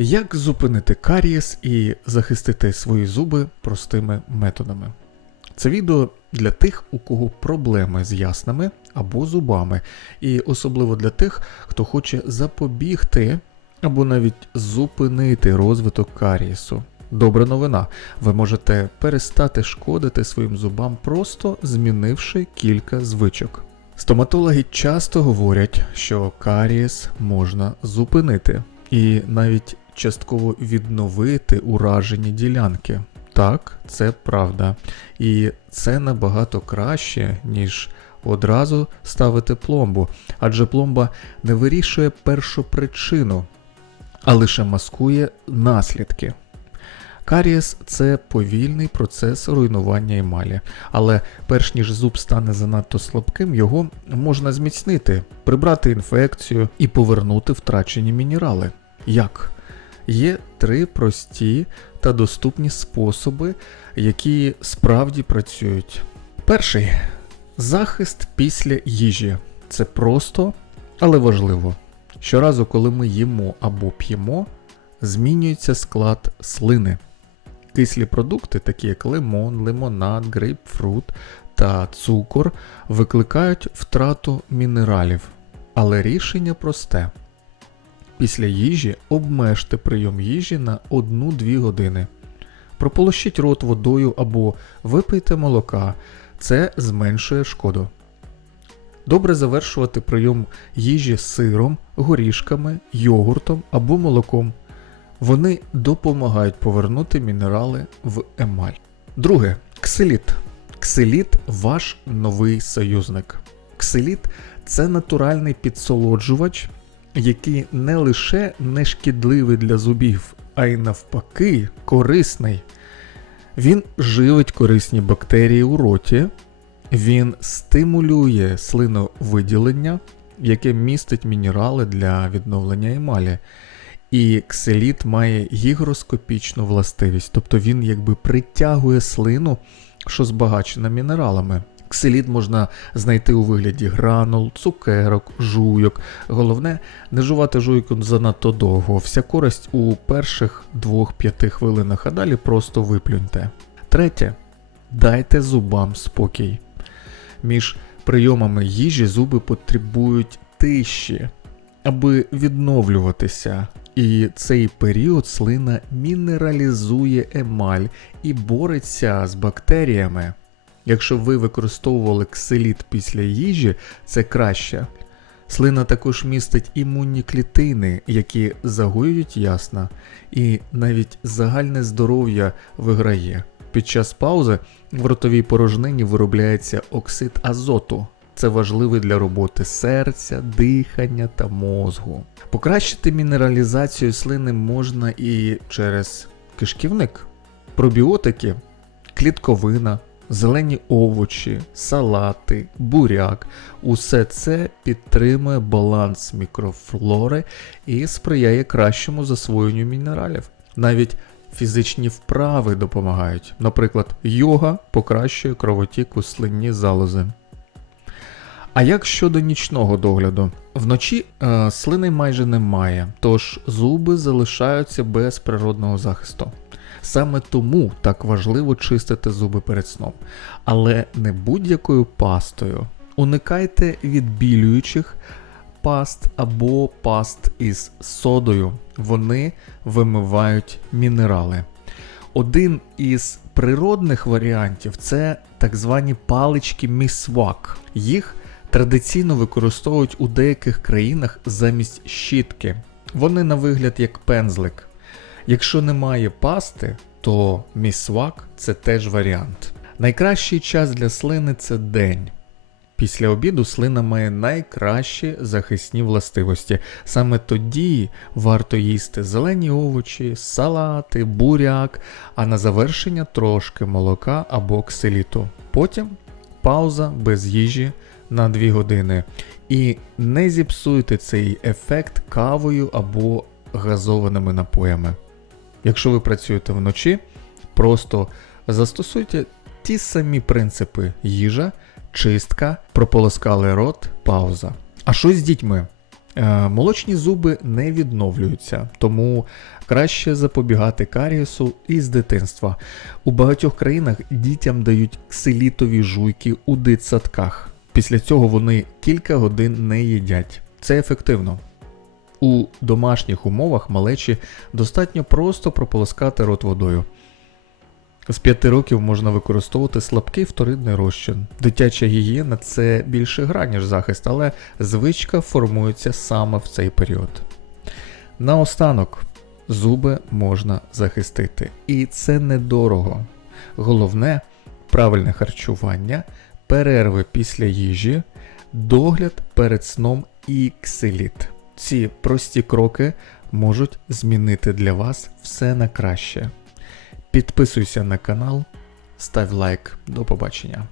Як зупинити карієс і захистити свої зуби простими методами? Це відео для тих, у кого проблеми з яснами або зубами, і особливо для тих, хто хоче запобігти або навіть зупинити розвиток карієсу. Добра новина, ви можете перестати шкодити своїм зубам, просто змінивши кілька звичок. Стоматологи часто говорять, що карієс можна зупинити і навіть частково відновити уражені ділянки. Так, це правда. І це набагато краще, ніж одразу ставити пломбу, адже пломба не вирішує першу причину, а лише маскує наслідки. Карієс це повільний процес руйнування емалі, але перш ніж зуб стане занадто слабким, його можна зміцнити, прибрати інфекцію і повернути втрачені мінерали. Як? Є три прості та доступні способи, які справді працюють. Перший захист після їжі. Це просто, але важливо. Щоразу, коли ми їмо або п'ємо, змінюється склад слини. Кислі продукти, такі як лимон, лимонад, грейпфрут та цукор, викликають втрату мінералів. Але рішення просте. Після їжі обмежте прийом їжі на 1-2 години. Прополощіть рот водою або випийте молока, це зменшує шкоду. Добре завершувати прийом їжі сиром, горішками, йогуртом або молоком. Вони допомагають повернути мінерали в емаль. Друге ксиліт. Ксиліт ваш новий союзник. Ксиліт це натуральний підсолоджувач, який не лише не шкідливий для зубів, а й навпаки корисний. Він живить корисні бактерії у роті, він стимулює слиновиділення, яке містить мінерали для відновлення емалі. І кселіт має гігроскопічну властивість, тобто він якби притягує слину, що збагачена мінералами. Кселіт можна знайти у вигляді гранул, цукерок, жуйок. Головне, не жувати жуйку занадто довго. Вся користь у перших 2-5 хвилинах, а далі просто виплюньте. Третє. Дайте зубам спокій. Між прийомами їжі зуби потребують тиші, аби відновлюватися. І цей період слина мінералізує емаль і бореться з бактеріями. Якщо ви використовували ксиліт після їжі, це краще. Слина також містить імунні клітини, які загоюють ясна, і навіть загальне здоров'я виграє. Під час паузи в ротовій порожнині виробляється оксид азоту. Це важливий для роботи серця, дихання та мозгу. Покращити мінералізацію слини можна і через кишківник, пробіотики, клітковина, зелені овочі, салати, буряк. Усе це підтримує баланс мікрофлори і сприяє кращому засвоєнню мінералів. Навіть фізичні вправи допомагають. Наприклад, йога покращує кровотік у слинні залози. А як щодо нічного догляду? Вночі е, слини майже немає, тож зуби залишаються без природного захисту. Саме тому так важливо чистити зуби перед сном, але не будь-якою пастою. Уникайте відбілюючих паст або паст із содою. Вони вимивають мінерали. Один із природних варіантів це так звані палички місвак. Їх традиційно використовують у деяких країнах замість щітки. Вони на вигляд як пензлик. Якщо немає пасти, то місвак це теж варіант. Найкращий час для слини це день. Після обіду слина має найкращі захисні властивості. Саме тоді варто їсти зелені овочі, салати, буряк, а на завершення трошки молока або кселіту. Потім пауза без їжі на 2 години. І не зіпсуйте цей ефект кавою або газованими напоями. Якщо ви працюєте вночі, просто застосуйте ті самі принципи їжа, чистка, прополоскали рот, пауза. А що з дітьми? Е, Молочні зуби не відновлюються, тому краще запобігати карієсу із дитинства. У багатьох країнах дітям дають ксилітові жуйки у дитсадках. Після цього вони кілька годин не їдять. Це ефективно. У домашніх умовах малечі достатньо просто прополоскати рот водою. З 5 років можна використовувати слабкий вторинний розчин. Дитяча гігієна це більше гра, ніж захист, але звичка формується саме в цей період. Наостанок, зуби можна захистити. І це недорого. Головне правильне харчування, перерви після їжі, догляд перед сном і ксиліт. Ці прості кроки можуть змінити для вас все на краще. Підписуйся на канал, став лайк. До побачення.